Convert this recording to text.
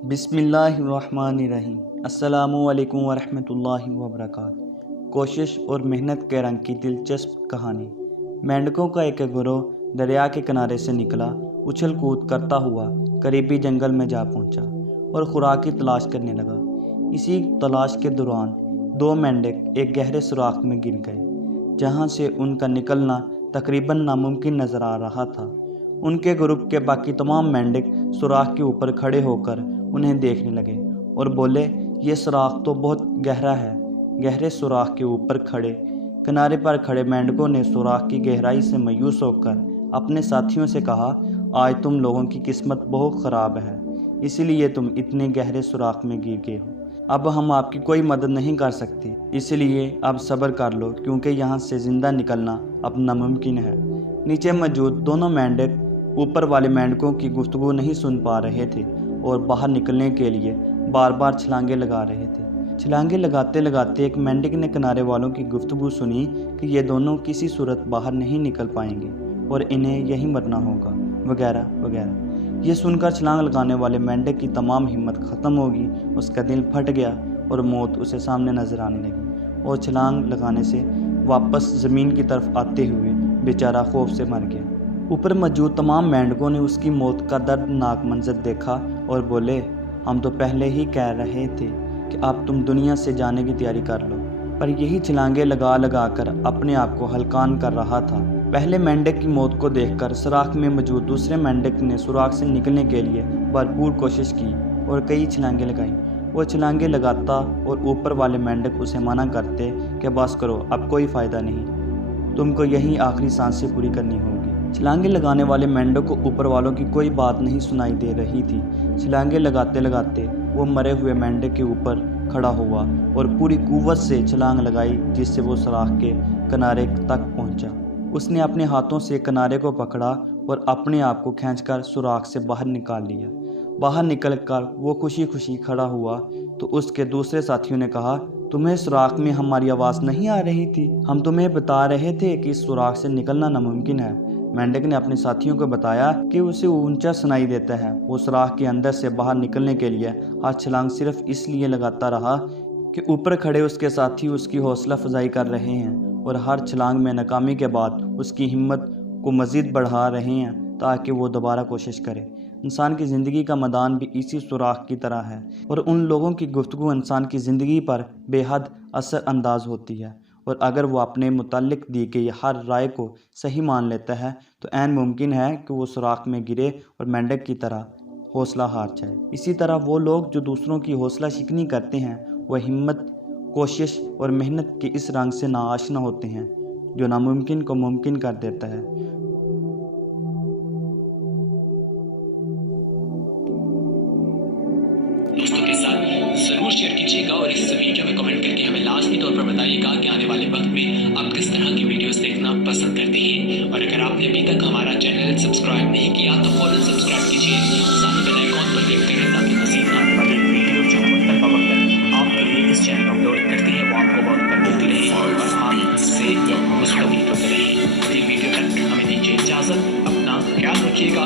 بسم اللہ الرحمن الرحیم۔ السلام علیکم ورحمۃ اللہ وبرکاتہ۔ کوشش اور محنت کے رنگ کی دلچسپ کہانی۔ مینڈکوں کا ایک گروہ دریا کے کنارے سے نکلا، اچھل کود کرتا ہوا قریبی جنگل میں جا پہنچا اور خوراک کی تلاش کرنے لگا۔ اسی تلاش کے دوران دو مینڈک ایک گہرے سوراخ میں گر گئے، جہاں سے ان کا نکلنا تقریباً ناممکن نظر آ رہا تھا۔ ان کے گروپ کے باقی تمام مینڈک سوراخ کے اوپر کھڑے ہو کر انہیں دیکھنے لگے اور بولے، یہ سوراخ تو بہت گہرا ہے۔ گہرے سوراخ کے اوپر کنارے پر کھڑے مینڈکوں نے سوراخ کی گہرائی سے مایوس ہو کر اپنے ساتھیوں سے کہا، آج تم لوگوں کی قسمت بہت خراب ہے، اسی لیے تم اتنے گہرے سوراخ میں گر گئے ہو۔ اب ہم آپ کی کوئی مدد نہیں کر سکتے، اس لیے اب صبر کر لو، کیونکہ یہاں سے زندہ نکلنا اب ناممکن ہے۔ نیچے موجود دونوں مینڈک اوپر والے مینڈکوں کی گفتگو نہیں سن پا رہے تھے اور باہر نکلنے کے لیے بار بار چھلانگیں لگا رہے تھے۔ چھلانگیں لگاتے لگاتے ایک مینڈک نے کنارے والوں کی گفتگو سنی کہ یہ دونوں کسی صورت باہر نہیں نکل پائیں گے اور انہیں یہیں مرنا ہوگا، وغیرہ وغیرہ۔ یہ سن کر چھلانگ لگانے والے مینڈک کی تمام ہمت ختم ہوگی، اس کا دل پھٹ گیا اور موت اسے سامنے نظر آنے لگی اور چھلانگ لگانے سے واپس زمین کی طرف آتے ہوئے بیچارہ خوف سے مر گیا۔ اوپر موجود تمام مینڈکوں نے اس کی موت کا دردناک منظر دیکھا اور بولے، ہم تو پہلے ہی کہہ رہے تھے کہ اب تم دنیا سے جانے کی تیاری کر لو، پر یہی چھلانگیں لگا لگا کر اپنے آپ کو ہلکان کر رہا تھا۔ پہلے مینڈک کی موت کو دیکھ کر سوراخ میں موجود دوسرے مینڈک نے سوراخ سے نکلنے کے لیے بھرپور کوشش کی اور کئی چھلانگیں لگائیں۔ وہ چھلانگیں لگاتا اور اوپر والے مینڈک اسے منع کرتے کہ بس کرو، اب کوئی فائدہ نہیں، تم کو یہی آخری سانسیں پوری کرنی ہوگی۔ چھلانگیں لگانے والے مینڈک کو اوپر والوں کی کوئی بات نہیں سنائی دے رہی تھی۔ چھلانگیں لگاتے لگاتے وہ مرے ہوئے مینڈک کے اوپر کھڑا ہوا اور پوری قوت سے چھلانگ لگائی، جس سے وہ سوراخ کے کنارے تک پہنچا۔ اس نے اپنے ہاتھوں سے کنارے کو پکڑا اور اپنے آپ کو کھینچ کر سوراخ سے باہر نکال لیا۔ باہر نکل کر وہ خوشی خوشی کھڑا ہوا تو اس کے دوسرے ساتھیوں نے کہا، تمہیں سوراخ میں ہماری آواز نہیں آ رہی تھی؟ ہم تمہیں بتا رہے تھے کہ اس سوراخ سے نکلنا ناممکن ہے۔ مینڈک نے اپنے ساتھیوں کو بتایا کہ اسے اونچا سنائی دیتا ہے۔ وہ سوراخ کے اندر سے باہر نکلنے کے لیے ہر چھلانگ صرف اس لیے لگاتا رہا کہ اوپر کھڑے اس کے ساتھی اس کی حوصلہ افزائی کر رہے ہیں اور ہر چھلانگ میں ناکامی کے بعد اس کی ہمت کو مزید بڑھا رہے ہیں تاکہ وہ دوبارہ کوشش کرے۔ انسان کی زندگی کا میدان بھی اسی سوراخ کی طرح ہے اور ان لوگوں کی گفتگو انسان کی زندگی پر بے حد اثر انداز ہوتی ہے، اور اگر وہ اپنے متعلق دی گئی ہر رائے کو صحیح مان لیتا ہے تو عین ممکن ہے کہ وہ سوراخ میں گرے اور مینڈک کی طرح حوصلہ ہار جائے۔ اسی طرح وہ لوگ جو دوسروں کی حوصلہ شکنی کرتے ہیں، وہ ہمت، کوشش اور محنت کے اس رنگ سے ناآشنا ہوتے ہیں جو ناممکن کو ممکن کر دیتا ہے۔ دوستوں کے ساتھ ضرور شیئر کیجیے گا اور اس ویڈیو میں کمنٹ کر کے ہمیں لازمی طور پر بتائیے گا کہ آنے والے وقت میں آپ کس طرح کی ویڈیوز دیکھنا پسند کرتے ہیں، اور اگر آپ نے ابھی تک ہمارا چینل سبسکرائب نہیں کیا تو فوراً سبسکرائب کیجیے، ساتھ بیل آئیکن پر کلک کریں تاکہ مزید آنے والی ویڈیوز جو ہم وقتاً فوقتاً آپ کے لیے اس چینل پر اپلوڈ کرتے ہیں وہ آپ کو وقت پر ملتی رہے اور آپ اس سے مستفید ہوتے رہیں۔ اگلی ویڈیو تک ہمیں دیجیے اجازت، اپنا خیال رکھیے گا۔